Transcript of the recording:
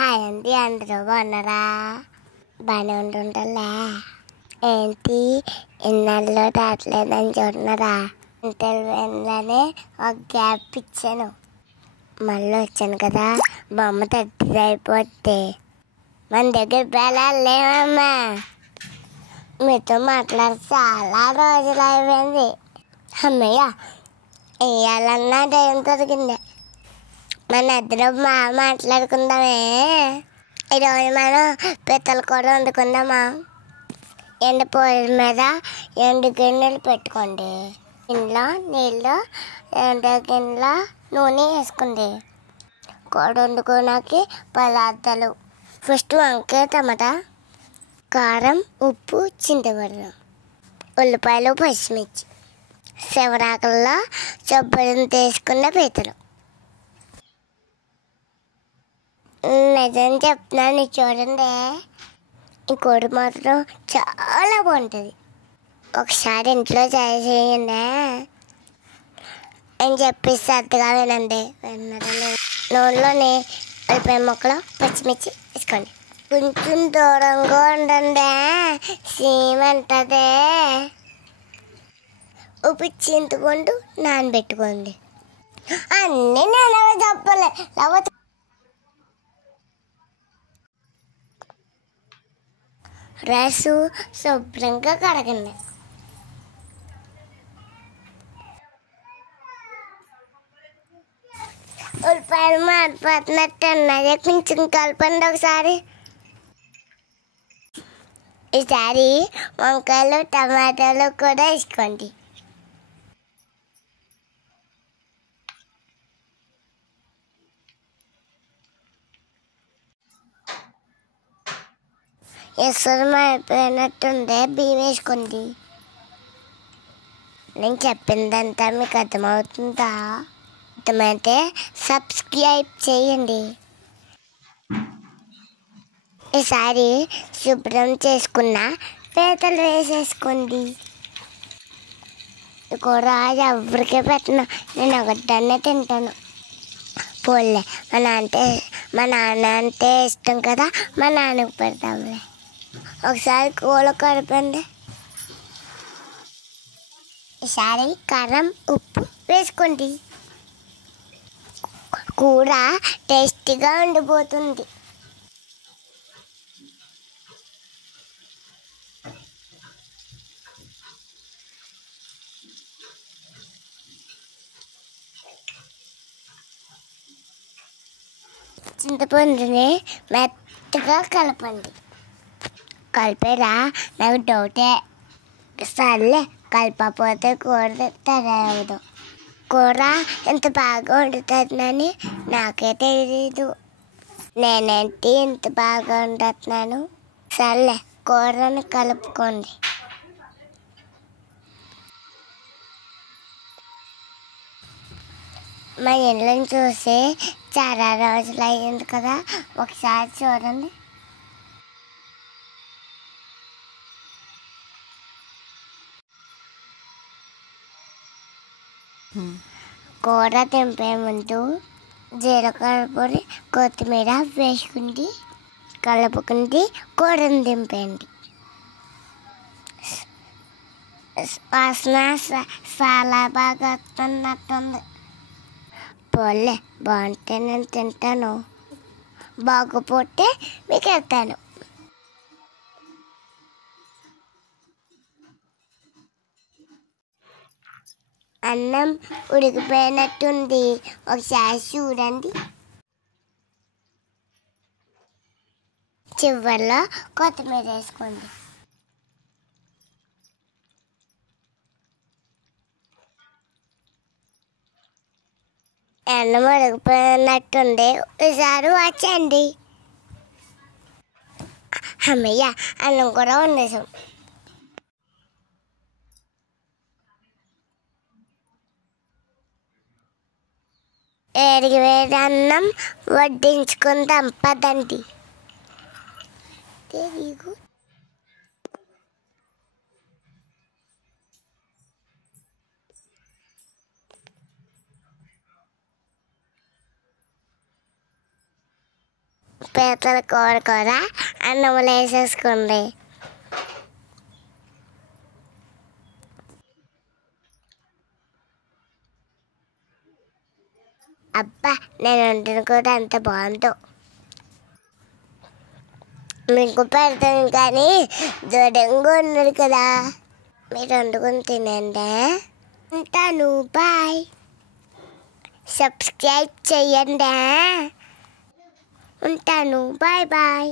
Hi అండి, అందరూ బాగున్నారా? బాగానే ఉంటుంటలే. ఏంటి ఇన్నాళ్ళు రావట్లేదని చూడన్నారా? ఇంటర్వ్యూలోనే ఒక గ్యాప్ ఇచ్చాను, మళ్ళీ వచ్చాను కదా. బొమ్మ తట్టి అయిపోతే మన దగ్గర బేళాలు లేవమ్మా. మీతో మాట్లాడి చాలా రోజులు అయిపోయింది. అమ్మయ్య, వేయాలన్నా టైం దొరికింది. మన ఇద్దరం బాగా మాట్లాడుకుందామే. ఈరోజు మనం పిత్తల కూర వండుకుందామా? ఎండ పొయ్యి మీద ఎండు గిన్నెలు పెట్టుకోండి. ఇంట్లో నీళ్ళు, ఎండు గిన్నెలో నూనె వేసుకోండి. కూర వండుకోడానికి పదార్థాలు: ఫస్ట్ వంకాయ, టమాటా, కారం, ఉప్పు, చింతపండు, ఉల్లిపాయలు, పచ్చిమిర్చి, శివరాకుల్లో శుభ్రం తీసుకున్న పీతలు. నిజం చెప్తున్నాను, చూడండి. ఈ కూర మాత్రం చాలా బాగుంటుంది. ఒకసారి ఇంట్లో చేయండి అని చెప్పి శ్రద్ధగా వినండి. నూనెలోని ఉల్లిపాయ ముక్కలు, పచ్చిమిర్చి వేసుకోండి. కొంచెం దూరంగా ఉండండి, సీమంటదే. ఉప్పు, చింతపండు నానబెట్టుకోండి. అన్నీ నేను చెప్పలే. రైసు శుభ్రంగా కడగండి. ఉల్లిపాయలు మాడిపోతున్నట్టు అన్నది, కొంచెం కలపండి ఒకసారి. ఈసారి వంకాయలు, టమాటాలు కూడా వేసుకోండి. ఎసరు అయిపోయినట్టుండే, బియ్యం వేసుకోండి. నేను చెప్పిందంతా మీకు అర్థమవుతుందా? అర్థమైతే సబ్స్క్రైబ్ చేయండి. ఈసారి శుభ్రం చేసుకున్న పీతలు వేసేసుకోండి. కూర ఎవరికే పెట్టను, నేను ఒకదాన్నే తింటాను. పోలే, మా నాన్న అంటే ఇష్టం కదా, మా నాన్నకు పెడతాంలే. ఒకసారి కూర కలపండి. ఈసారి కారం, ఉప్పు వేసుకోండి. కూర టేస్టీగా ఉండిపోతుంది. చింతపండుని మెత్తగా కలపండి. కలిపేరా? నాకు డౌటే. సర్లే, కలపకపోతే కూర తయారవదు. కూర ఇంత బాగా వండుతుందని నాకే తెలీదు. నేనేంటి ఇంత బాగా వండుతున్నాను? సర్లే, కూరని కలుపుకోండి. మా ఇళ్ళని చూసి చాలా రోజులు అయ్యింది కదా, ఒకసారి చూడండి. కూర దింపే ముందు జీలకర్ర పొడి, కొత్తిమీర వేసుకుంది, కలుపుకుంది, కూరని దింపండి. వాసన చాలా బాగా వస్తున్నట్టుంది. పోలే, బాగుంటే నేను తింటాను, బాగోపోతే మీకు వెళ్తాను. అన్నం ఉడికిపోయినట్టుంది, ఒకసారి చూడండి. చివరిలో కొత్తిమీర వేసుకోండి. అన్నం ఉడికిపోయినట్టుంది, ఒకసారి వచ్చండి. అమ్మయ్య, అన్నం కూడా వండేసాం. వేడి అన్నం వడ్డించుకుందాం పదండి. తెలియదు. పీతల కూర కూర అన్నంలో వేసేసుకుంది. అబ్బా నేను వండిన కూర అంత బాగుందో. మీకు పెడతాను కానీ దూరంగా ఉన్నారు కదా, మీరు వండుకొని తినండి. ఉంటాను, బాయ్. సబ్స్క్రైబ్ చేయండి. ఉంటాను, బాయ్ బాయ్.